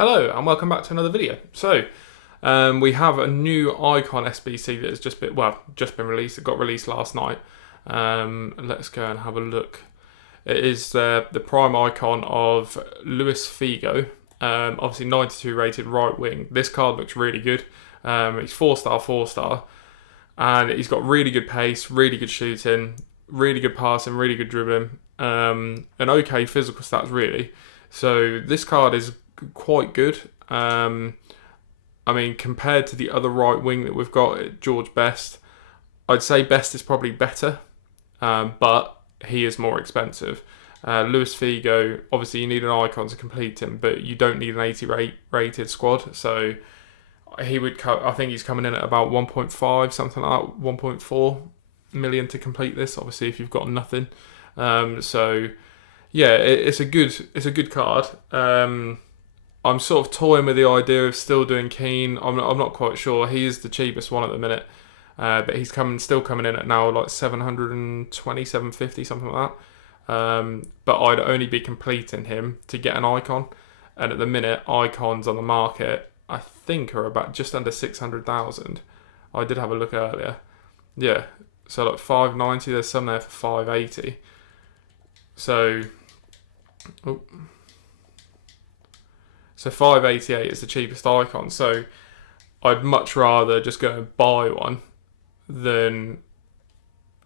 Hello and welcome back to another video. So we have a new icon SBC that has just been released. It got released last night. Let's go and have a look. It is the prime icon of Luis Figo. Obviously 92 rated right wing. This card looks really good. He's 4-star, and he's got really good pace, really good shooting, really good passing, really good dribbling, and okay physical stats really. So this card is quite good. I mean, compared to the other right wing that we've got, George Best, I'd say Best is probably better, but he is more expensive. Luis Figo, obviously you need an icon to complete him, but you don't need an 80 rated squad, so he would. I think he's coming in at about 1.5, something like that, 1.4 million to complete this. Obviously, if you've got nothing, so yeah, it's a good card. I'm sort of toying with the idea of still doing Keane. I'm not quite sure. He is the cheapest one at the minute, but he's still coming in at now like 720, 750, something like that. But I'd only be completing him to get an icon, and at the minute icons on the market I think are about just under 600,000. I did have a look earlier. Yeah, so like 590. There's some there for 580. So. Oh. So 588 is the cheapest icon. So I'd much rather just go and buy one than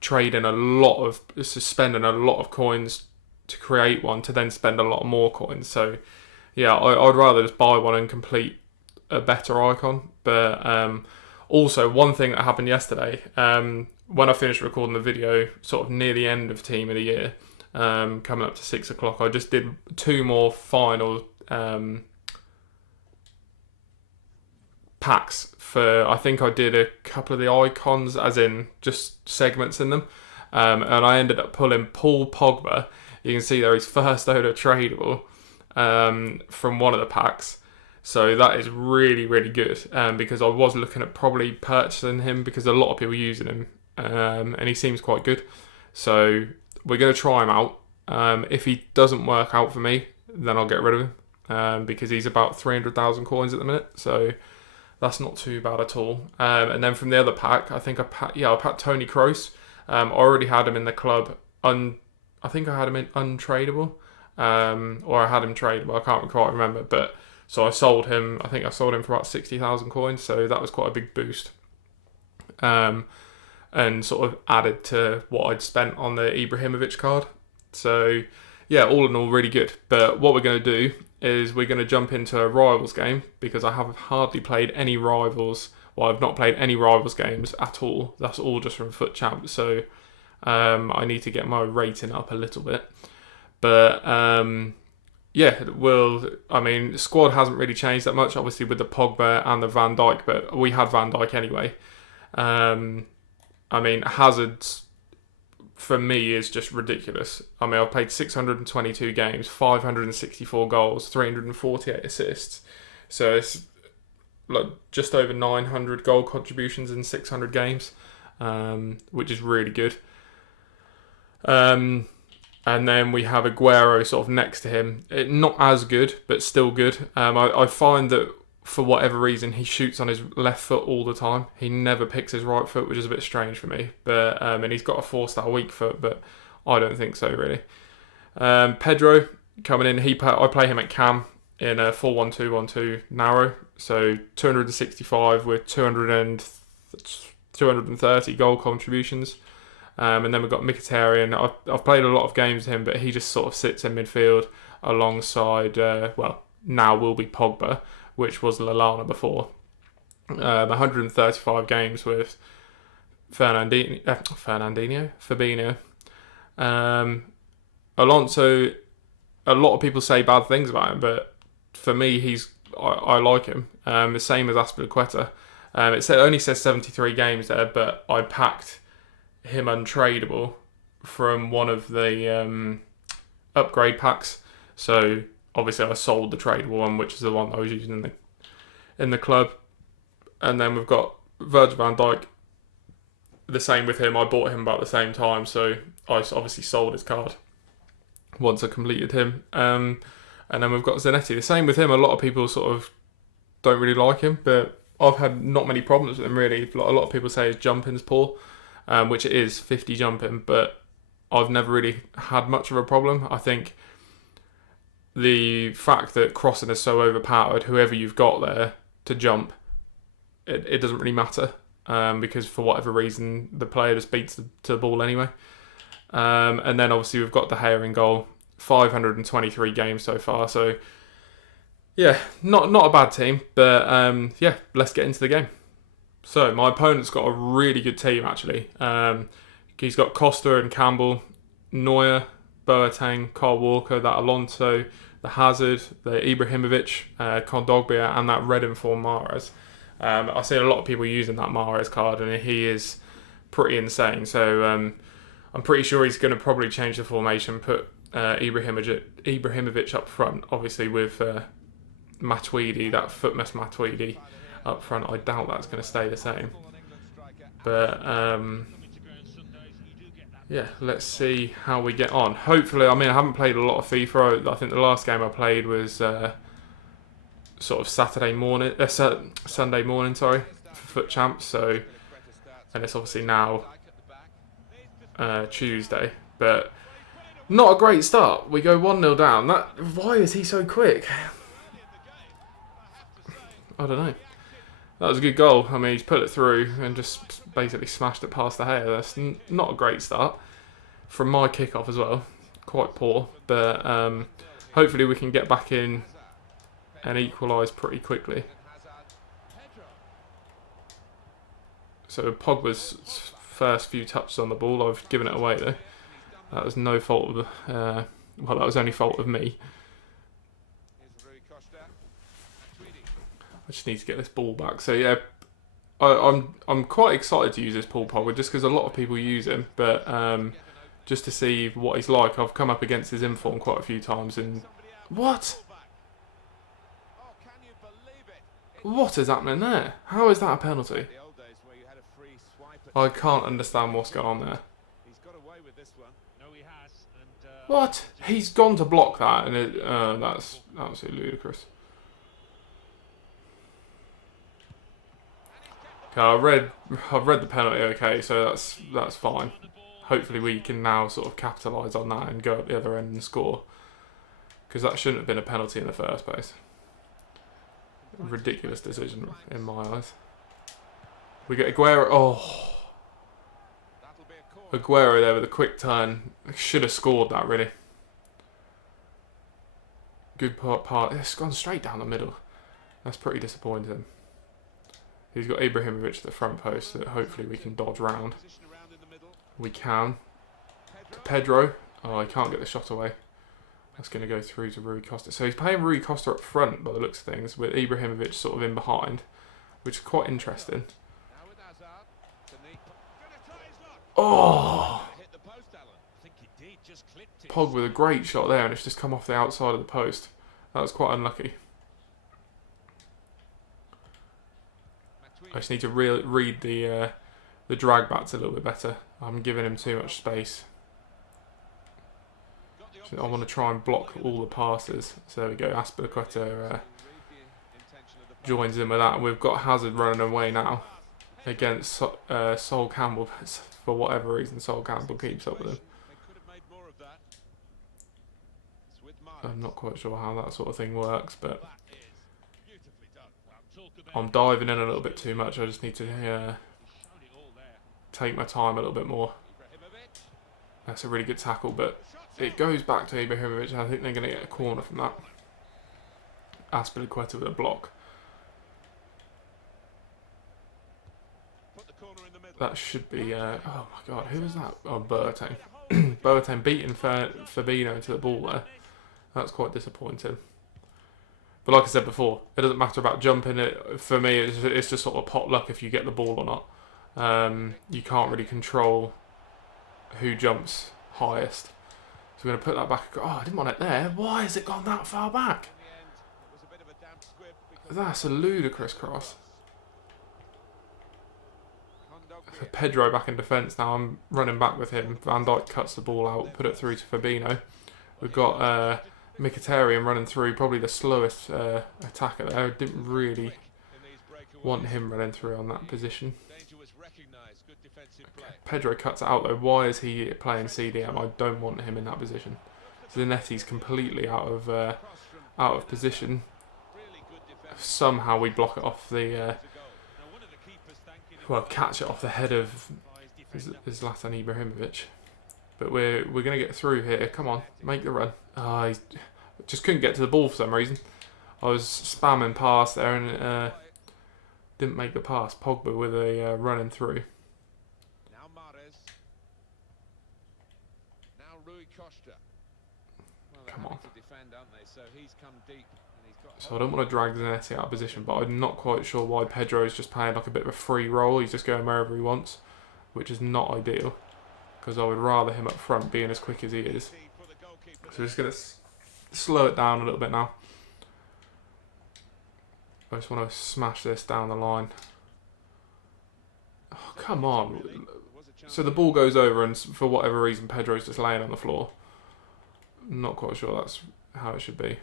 spending a lot of coins to create one to then spend a lot more coins. So yeah, I'd rather just buy one and complete a better icon. But also one thing that happened yesterday, when I finished recording the video, sort of near the end of Team of the Year, coming up to 6 o'clock, I just did two more final packs for, I think I did a couple of the icons, as in just segments in them, and I ended up pulling Pogba. You can see there he's first owner tradable from one of the packs, so that is really good, because I was looking at probably purchasing him because a lot of people are using him, and he seems quite good, so we're going to try him out. If he doesn't work out for me, then I'll get rid of him, because he's about 300,000 coins at the minute, so that's not too bad at all. And then from the other pack, I think I packed Tony Kroos. I already had him in the club. I think I had him in untradeable, or I had him tradable. I can't quite remember. But so I sold him. I think I sold him for about 60,000 coins. So that was quite a big boost, and sort of added to what I'd spent on the Ibrahimovic card. So yeah, all in all, really good. But what we're going to do is we're going to jump into a Rivals game, because I have hardly played any Rivals. Well, I've not played any Rivals games at all. That's all just from Foot Champ. So I need to get my rating up a little bit. But yeah, I mean, the squad hasn't really changed that much, obviously, with the Pogba and the Van Dijk, but we had Van Dijk anyway. I mean, Hazard's, for me, is just ridiculous. I mean, I've played 622 games, 564 goals, 348 assists. So it's like just over 900 goal contributions in 600 games, which is really good. And then we have Aguero sort of next to him. Not as good, but still good. I find that for whatever reason, he shoots on his left foot all the time. He never picks his right foot, which is a bit strange for me. But and he's got a 4-star weak foot, but I don't think so really. Pedro coming in. I play him at cam in a 4-1-2-1-2 narrow. So 265 with 230 goal contributions. And then we've got Mkhitaryan. I've played a lot of games with him, but he just sort of sits in midfield alongside, now will be Pogba, which was Lallana before. 135 games with Fabinho. Alonso, a lot of people say bad things about him, but for me, I like him. The same as Azpilicueta. It only says 73 games there, but I packed him untradeable from one of the upgrade packs. So obviously I sold the tradable one, which is the one I was using in the club. And then we've got Virgil van Dijk. The same with him. I bought him about the same time, so I obviously sold his card once I completed him. And And then we've got Zanetti. The same with him. A lot of people sort of don't really like him, but I've had not many problems with him really. A lot of people say his jumping's poor, which it is, 50 jumping, but I've never really had much of a problem. I think the fact that crossing is so overpowered, whoever you've got there to jump, it doesn't really matter, because for whatever reason the player just beats the ball anyway. And then obviously we've got De Gea in goal. 523 games so far, so yeah, not a bad team, but yeah, let's get into the game. So my opponent's got a really good team actually. He's got Costa and Campbell, Neuer, Boateng, Kyle Walker, that Alonso, the Hazard, the Ibrahimovic, Kondogbia, and that red informed Mahrez. I've seen a lot of people using that Mahrez card, and he is pretty insane. So I'm pretty sure he's going to probably change the formation, put Ibrahimovic up front, obviously with Matuidi, that footmess Matuidi up front. I doubt that's going to stay the same. But yeah, let's see how we get on. Hopefully, I mean, I haven't played a lot of FIFA. I think the last game I played was sort of Sunday morning, sorry, for Foot Champs. So, and it's obviously now Tuesday, but not a great start. We go 1-0 down. Why is he so quick? I don't know. That was a good goal. I mean, he's put it through and just basically smashed it past the Gea. That's not a great start from my kickoff as well. Quite poor, but hopefully we can get back in and equalise pretty quickly. So Pogba's first few touches on the ball, I've given it away though. That was no fault of well, that was only fault of me. I just need to get this ball back. So yeah, I'm quite excited to use this Paul Pogba just because a lot of people use him, but just to see what he's like. I've come up against his inform quite a few times, and what is happening there? How is that a penalty? I can't understand what's going on there. What? He's gone to block that, and that's absolutely ludicrous. Okay, I've read the penalty. Okay, so that's fine. Hopefully we can now sort of capitalise on that and go up the other end and score, because that shouldn't have been a penalty in the first place. Ridiculous decision in my eyes. We get Aguero. Oh. Aguero there with a quick turn. Should have scored that, really. Good part. It's gone straight down the middle. That's pretty disappointing. He's got Ibrahimovic to the front post that hopefully we can dodge round. We can. To Pedro. Oh, he can't get the shot away. That's going to go through to Rui Costa. So he's playing Rui Costa up front by the looks of things, with Ibrahimovic sort of in behind, which is quite interesting. Oh! Pog with a great shot there, and it's just come off the outside of the post. That was quite unlucky. I just need to read the drag backs a little bit better. I'm giving him too much space. So I want to try and block all the passes. So there we go. Azpilicueta joins in with that. We've got Hazard running away now against Sol Campbell. For whatever reason, Sol Campbell keeps up with him. I'm not quite sure how that sort of thing works, but I'm diving in a little bit too much. I just need to take my time a little bit more. That's a really good tackle, but it goes back to Ibrahimovic, and I think they're going to get a corner from that. Azpilicueta with a block. That should be... oh my god, who was that? Oh, Boateng. Boateng beating Fabinho to the ball there. That's quite disappointing. But like I said before, it doesn't matter about jumping. For me, it's just sort of pot luck if you get the ball or not. You can't really control who jumps highest. So we're going to put that back. Oh, I didn't want it there. Why has it gone that far back? That's a ludicrous cross. So Pedro back in defence now. I'm running back with him. Van Dijk cuts the ball out, put it through to Fabinho. We've got Mkhitaryan running through, probably the slowest attacker there. I didn't really want him running through on that position. Okay. Pedro cuts it out though. Why is he playing CDM? I don't want him in that position. Zanetti's completely out of position. Somehow we block it off the well, catch it off the head of Zlatan Ibrahimovic. But we're gonna get through here. Come on, make the run. He just couldn't get to the ball for some reason. I was spamming past there and didn't make the pass. Pogba with a running through. Come on. So I don't want to drag Zanetti out of position, but I'm not quite sure why Pedro is just playing like a bit of a free role. He's just going wherever he wants, which is not ideal, because I would rather him up front being as quick as he is. So we're just going to slow it down a little bit now. I just want to smash this down the line. Oh, come on. So the ball goes over and for whatever reason Pedro's just laying on the floor. I'm not quite sure that's how it should be.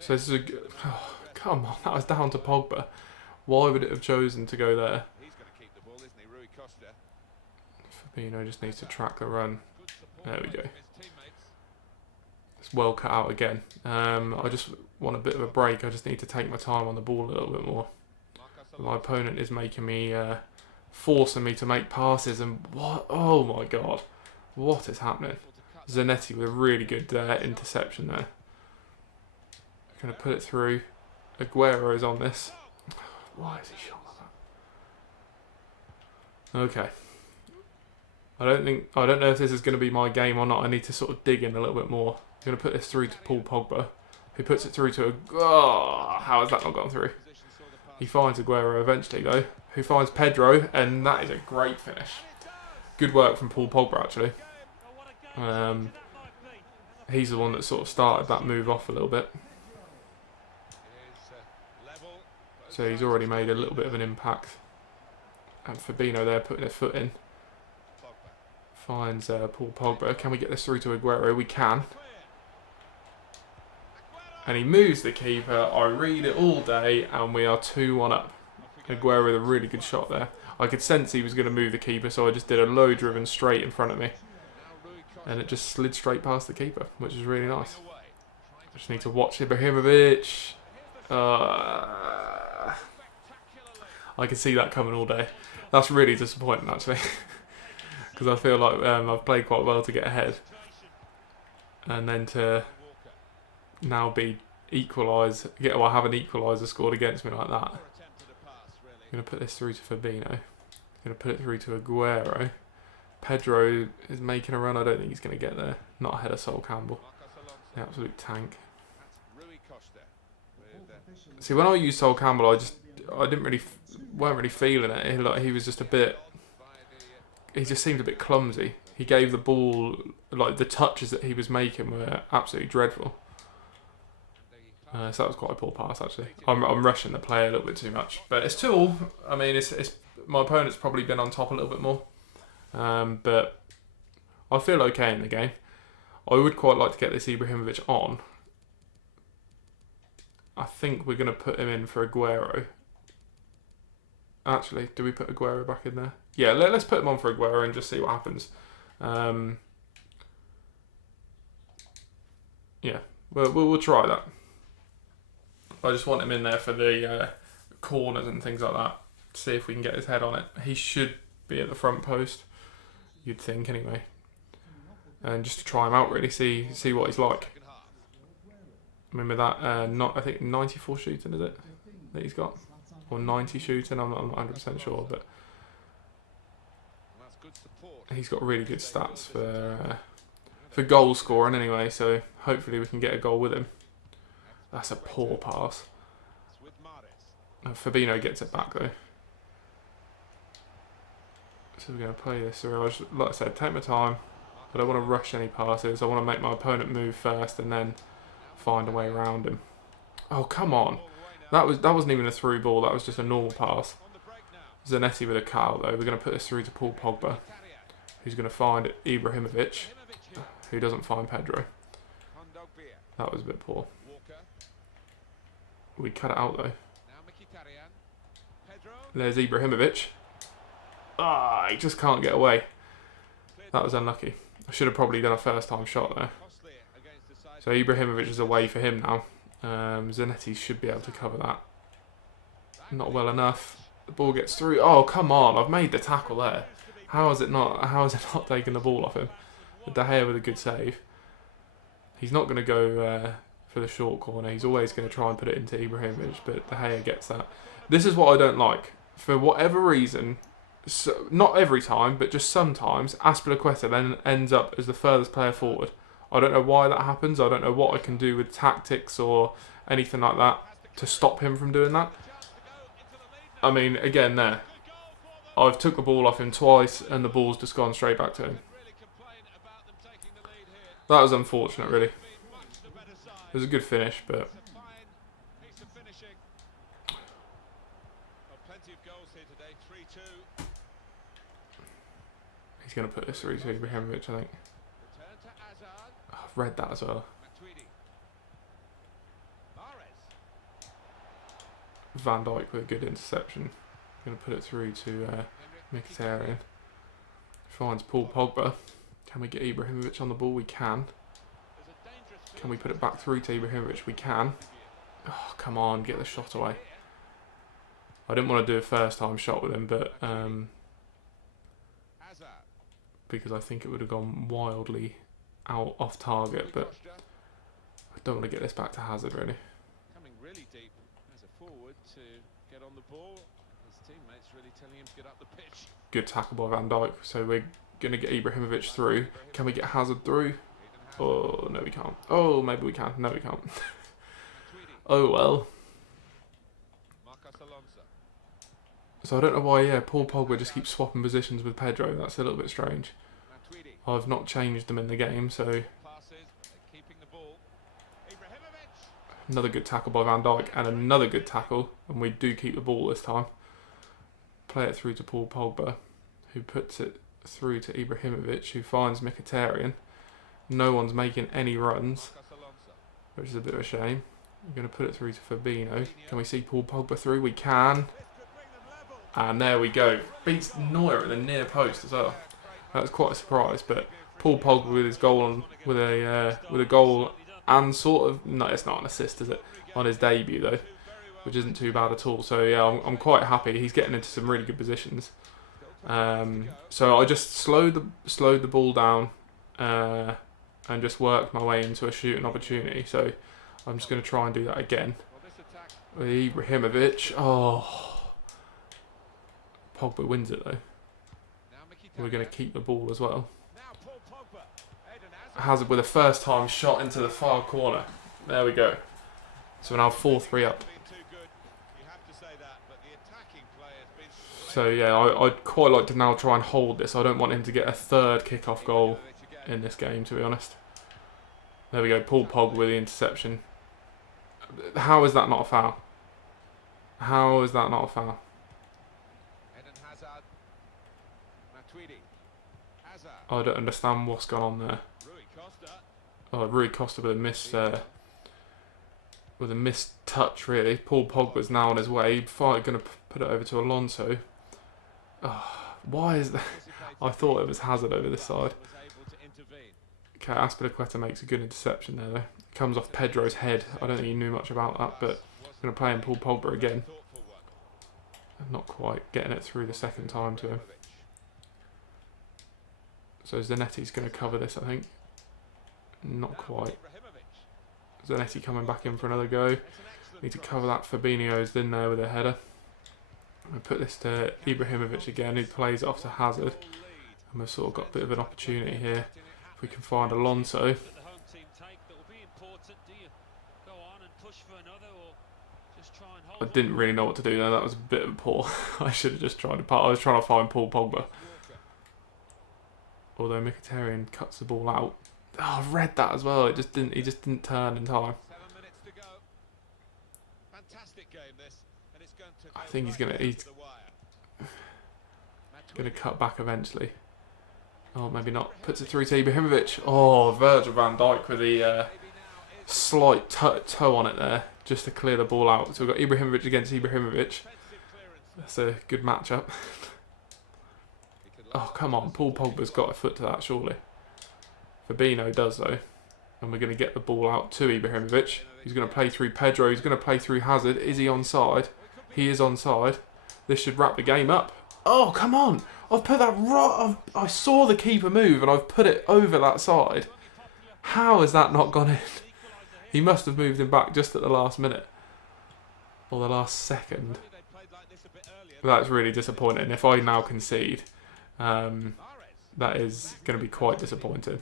So this is a... Oh, come on, that was down to Pogba. Why would it have chosen to go there? Fabinho just needs to track the run. There we go. It's well cut out again. I just want a bit of a break. I just need to take my time on the ball a little bit more. My opponent is making me... forcing me to make passes and what? Oh my god. What is happening? Zanetti with a really good interception there. Going to put it through. Aguero is on this. Why is he shot like that? Okay. I don't know if this is going to be my game or not. I need to sort of dig in a little bit more. I'm going to put this through to Paul Pogba, who puts it through to how has that not gone through? He finds Aguero eventually though, who finds Pedro, and that is a great finish. Good work from Paul Pogba actually. He's the one that sort of started that move off a little bit. So he's already made a little bit of an impact. And Fabinho there putting his foot in. Finds Paul Pogba. Can we get this through to Aguero? We can. And he moves the keeper. I read it all day and we are 2-1 up. Aguero with a really good shot there. I could sense he was going to move the keeper, so I just did a low driven straight in front of me. And it just slid straight past the keeper, which is really nice. I just need to watch Ibrahimovic. I can see that coming all day. That's really disappointing actually. Because I feel like I've played quite well to get ahead. And then to now be equalised, have an equaliser scored against me like that. I'm going to put this through to Fabinho. I'm going to put it through to Aguero. Pedro is making a run. I don't think he's going to get there. Not ahead of Sol Campbell. The absolute tank. See, when I used Sol Campbell, weren't really feeling it. He was just a bit... He just seemed a bit clumsy. He gave the ball... the touches that he was making were absolutely dreadful. So that was quite a poor pass actually. I'm rushing the play a little bit too much, but it's 2-2. I mean, it's my opponent's probably been on top a little bit more, but I feel okay in the game. I would quite like to get this Ibrahimovic on. I think we're going to put him in for Aguero. Actually, do we put Aguero back in there? Yeah, let's put him on for Aguero and just see what happens. Yeah, we'll try that. I just want him in there for the corners and things like that. See if we can get his head on it. He should be at the front post, you'd think anyway. And just to try him out really, see what he's like. Remember that, I think 94 shooting is it that he's got? Or 90 shooting, I'm not 100% sure, but he's got really good stats for goal scoring anyway, so hopefully we can get a goal with him. That's a poor pass. Fabinho gets it back though. So we're going to play this through. Like I said, take my time. I don't want to rush any passes. I want to make my opponent move first and then find a way around him. Oh, come on. That wasn't even a through ball. That was just a normal pass. Zanetti with a cut though. We're going to put this through to Paul Pogba, who's going to find Ibrahimovic, who doesn't find Pedro. That was a bit poor. We cut it out though. There's Ibrahimovic. Ah, he just can't get away. That was unlucky. I should have probably done a first time shot there. So Ibrahimovic is away for him now. Zanetti should be able to cover that. Not well enough. The ball gets through. Oh, come on. I've made the tackle there. How is it not taking the ball off him? De Gea with a good save. He's not going to go for the short corner. He's always going to try and put it into Ibrahimovic, but De Gea gets that. This is what I don't like. For whatever reason, so, not every time, but just sometimes, Azpilicueta then ends up as the furthest player forward. I don't know why that happens. I don't know what I can do with tactics or anything like that to stop him from doing that. I mean, again, there. I've took the ball off him twice and the ball's just gone straight back to him. That was unfortunate, really. It was a good finish, but... He's going to put this through to Ibrahimovic, I think. Oh, I've read that as well. Van Dijk with a good interception. Going to put it through to Mkhitaryan. Finds Paul Pogba. Can we get Ibrahimovic on the ball? We can. Can we put it back through to Ibrahimovic? We can. Oh, come on, get the shot away. I didn't want to do a first time shot with him, but because I think it would have gone wildly out off target, but I don't want to get this back to Hazard, really. Coming really deep as a forward to get on the ball. His teammates really telling him to get up the pitch. Good tackle by Van Dijk. So we're going to get Ibrahimovic through. Can we get Hazard through? Oh, no we can't. Oh, maybe we can. No we can't. Oh well. So I don't know why, yeah, Paul Pogba just keeps swapping positions with Pedro. That's a little bit strange. I've not changed them in the game, so... Another good tackle by Van Dijk and another good tackle. And we do keep the ball this time. Play it through to Paul Pogba, who puts it through to Ibrahimovic, who finds Mkhitaryan. No one's making any runs, which is a bit of a shame. I'm going to put it through to Fabinho. Can we see Paul Pogba through? We can. And there we go. Beats Neuer at the near post as well. That was quite a surprise, but Paul Pogba with his goal with a goal and sort of, no, it's not an assist, is it? On his debut though, which isn't too bad at all. So yeah, I'm quite happy. He's getting into some really good positions. So I just slowed the ball down and just worked my way into a shooting opportunity. So I'm just going to try and do that again with Ibrahimovic. Oh. Pogba wins it though. We're going to keep the ball as well. Hazard with a first time shot into the far corner. There we go. So we're now 4-3 up. So yeah, I'd quite like to now try and hold this. I don't want him to get a third kick-off goal in this game, to be honest. There we go, Paul Pogba with the interception. How is that not a foul? How is that not a foul? I don't understand what's gone on there. Oh, Rui Costa with a missed touch, really. Paul Pogba's now on his way. Going to put it over to Alonso. Oh, why is that? I thought it was Hazard over this side. Okay, Azpilicueta makes a good interception there, though. Comes off Pedro's head. I don't think he knew much about that, but I'm going to play in Paul Pogba again. Not quite getting it through the second time to him. So Zanetti's going to cover this, I think. Not quite. Zanetti coming back in for another go. Need to cover that. Fabinho's in there with a header. I put this to Ibrahimovic again, who plays it off to Hazard. And we've sort of got a bit of an opportunity here. If we can find Alonso. I didn't really know what to do there. That was a bit of a poor. I should have just tried to. I was trying to find Paul Pogba. Although Mkhitaryan cuts the ball out. Oh, I've read that as well. He just didn't turn in time. I think he's gonna cut back eventually. Oh, maybe not. Puts it through to Ibrahimovic. Oh, Virgil van Dijk with the slight toe on it there, just to clear the ball out. So we've got Ibrahimovic against Ibrahimovic. That's a good matchup. Oh, come on. Paul Pogba's got a foot to that, surely. Fabinho does, though. And we're going to get the ball out to Ibrahimovic. He's going to play through Pedro. He's going to play through Hazard. Is he onside? He is onside. This should wrap the game up. Oh, come on. I've put that right... I saw the keeper move and I've put it over that side. How has that not gone in? He must have moved him back just at the last minute. Or the last second. That's really disappointing. If I now concede, that is going to be quite disappointing.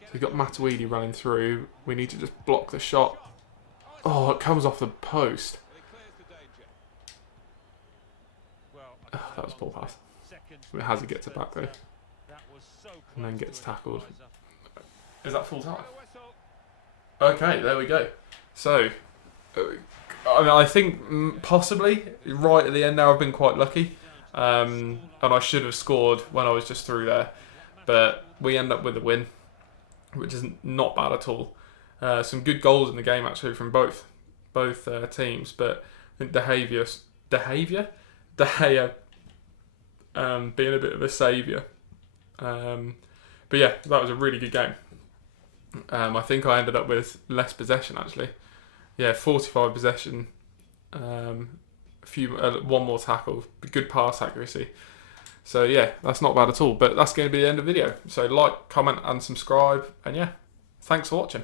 So we've got Matuidi running through. We need to just block the shot. Oh, it comes off the post. Oh, that was a poor pass. Hazard gets it back though. And then gets tackled. Is that full time? Okay, there we go. So, I think possibly right at the end there I've been quite lucky. And I should have scored when I was just through there. But we end up with a win, which is not bad at all. Some good goals in the game actually from both teams. But I think De Gea being a bit of a saviour. But yeah, that was a really good game. I think I ended up with less possession actually. Yeah, 45 possession. One more tackle, good pass accuracy. So yeah, that's not bad at all. But that's going to be the end of the video. So like, comment and subscribe. And yeah, thanks for watching.